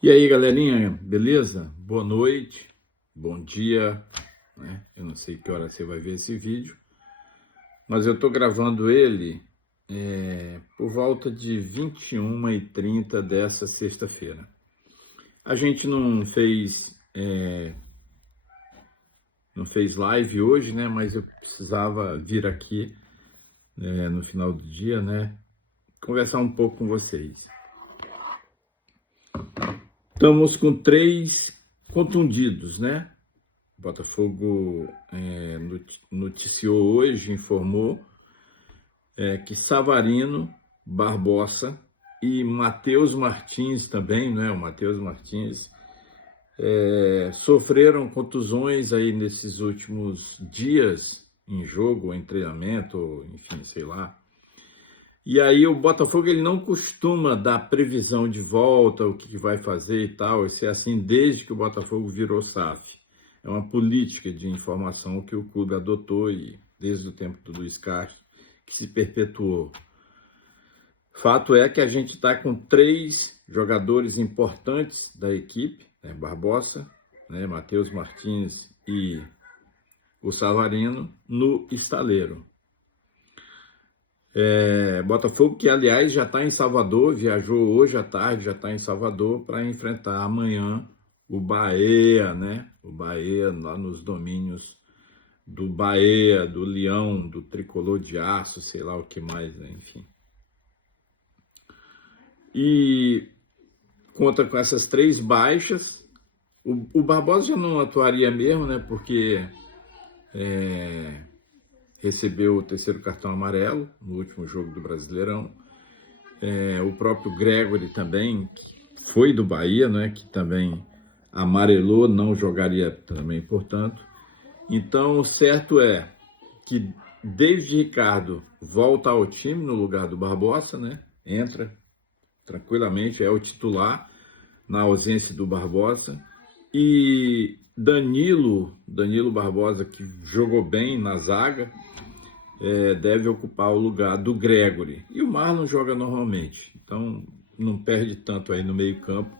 E aí, galerinha, beleza? Boa noite, bom dia, né? Eu não sei que hora você vai ver esse vídeo, mas eu tô gravando ele por volta de 21h30 dessa sexta-feira. A gente não fez live hoje, né? Mas eu precisava vir aqui, no final do dia, né? Conversar um pouco com vocês. Estamos com 3 contundidos, né? O Botafogo noticiou hoje, informou que Savarino, Barbosa e Matheus Martins também, né? O Matheus Martins sofreram contusões aí nesses últimos dias em jogo, em treinamento, enfim, sei lá. E aí o Botafogo ele não costuma dar previsão de volta, o que vai fazer e tal. Isso é assim desde que o Botafogo virou SAF. É uma política de informação que o clube adotou e desde o tempo do Luiz Castro que se perpetuou. Fato é que a gente está com 3 jogadores importantes da equipe, né? Barbosa, né? Matheus Martins e o Savarino, no estaleiro. Botafogo, que aliás já está em Salvador, viajou hoje à tarde, já está em Salvador para enfrentar amanhã o Bahia, né? O Bahia lá nos domínios do Bahia, do Leão, do Tricolor de Aço, sei lá o que mais, né? Enfim. E conta com essas 3 baixas. O Barbosa já não atuaria mesmo, né? Porque recebeu o 3º cartão amarelo no último jogo do Brasileirão. O próprio Gregory também, que foi do Bahia, né, que também amarelou, não jogaria também, portanto. Então, o certo é que David Ricardo volta ao time no lugar do Barbosa, né? Entra tranquilamente, é o titular na ausência do Barbosa. E Danilo Barbosa, que jogou bem na zaga, deve ocupar o lugar do Gregory. E o Marlon joga normalmente, então não perde tanto aí no meio-campo.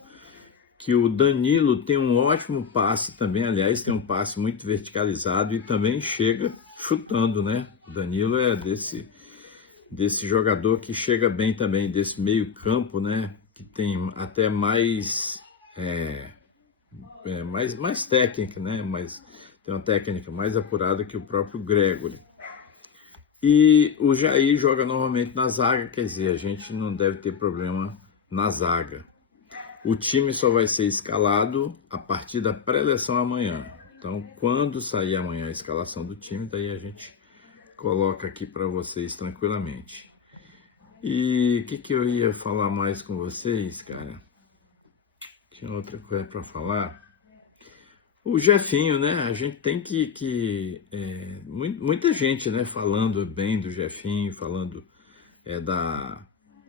Que o Danilo tem um ótimo passe também, aliás, tem um passe muito verticalizado e também chega chutando, né? O Danilo é desse jogador que chega bem também, desse meio-campo, né? Que tem até mais técnica, né? Tem uma técnica mais apurada que o próprio Gregory. E o Jair joga normalmente na zaga, quer dizer, a gente não deve ter problema na zaga. O time só vai ser escalado a partir da pré-eleção amanhã. Então, quando sair amanhã a escalação do time, daí a gente coloca aqui para vocês tranquilamente. E o que eu ia falar mais com vocês, cara? Tinha outra coisa para falar. O Jefinho, né? A gente tem muita gente, né, falando bem do Jefinho, falando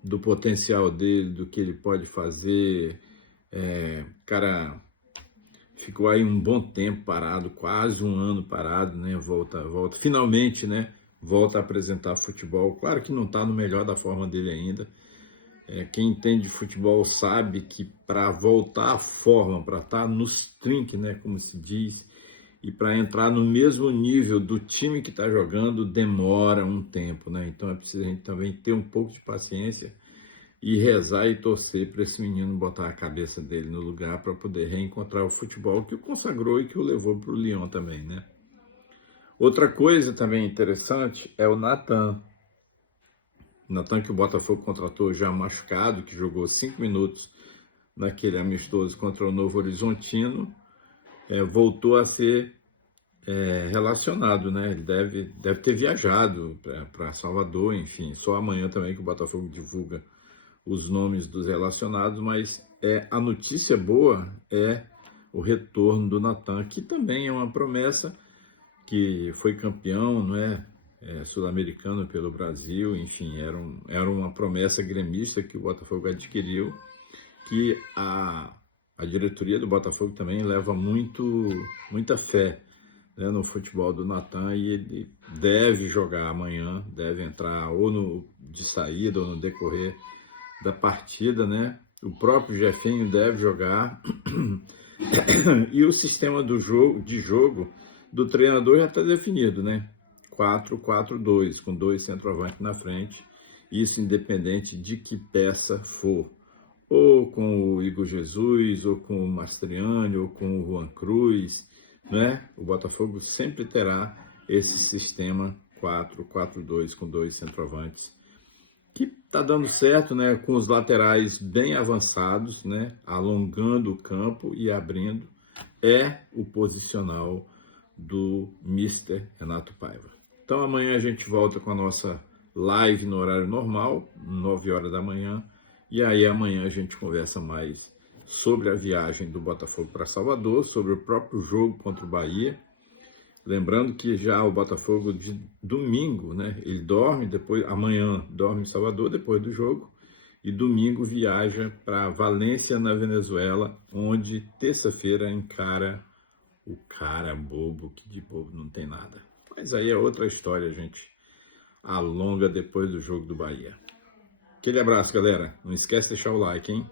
do potencial dele, do que ele pode fazer. Cara ficou aí um bom tempo parado, quase um ano parado, né? Volta, finalmente, né? Volta a apresentar futebol. Claro que não está no melhor da forma dele ainda. Quem entende de futebol sabe que para voltar à forma, para estar nos trinques, né, como se diz, e para entrar no mesmo nível do time que está jogando, demora um tempo, né? Então é preciso a gente também ter um pouco de paciência e rezar e torcer para esse menino botar a cabeça dele no lugar para poder reencontrar o futebol que o consagrou e que o levou para o Lyon também, né? Outra coisa também interessante é o Natan. Natan, que o Botafogo contratou já machucado, que jogou 5 minutos naquele amistoso contra o Novo Horizontino, voltou a ser relacionado, né? Ele deve ter viajado para Salvador, enfim, só amanhã também que o Botafogo divulga os nomes dos relacionados, mas a notícia boa é o retorno do Natan, que também é uma promessa, que foi campeão, não é? Sul-americano pelo Brasil, enfim, era uma promessa gremista que o Botafogo adquiriu, que a diretoria do Botafogo também leva muita fé, né, no futebol do Natan, e ele deve jogar amanhã, deve entrar ou de saída ou no decorrer da partida, né? O próprio Jefinho deve jogar. E o sistema de jogo do treinador já está definido, né? 4-4-2, com 2 centroavantes na frente. Isso independente de que peça for. Ou com o Igor Jesus, ou com o Mastriani, ou com o Juan Cruz, né? O Botafogo sempre terá esse sistema 4-4-2 com 2 centroavantes, que está dando certo, né? Com os laterais bem avançados, né? Alongando o campo e abrindo. É o posicional do Mister Renato Paiva. Então amanhã a gente volta com a nossa live no horário normal, 9 horas da manhã. E aí amanhã a gente conversa mais sobre a viagem do Botafogo para Salvador, sobre o próprio jogo contra o Bahia. Lembrando que já o Botafogo de domingo, né? Ele dorme, depois amanhã dorme em Salvador depois do jogo. E domingo viaja para Valência, na Venezuela, onde terça-feira encara o cara bobo, que de bobo não tem nada. Mas aí é outra história, a gente alonga depois do jogo do Bahia. Aquele abraço, galera. Não esquece de deixar o like, hein?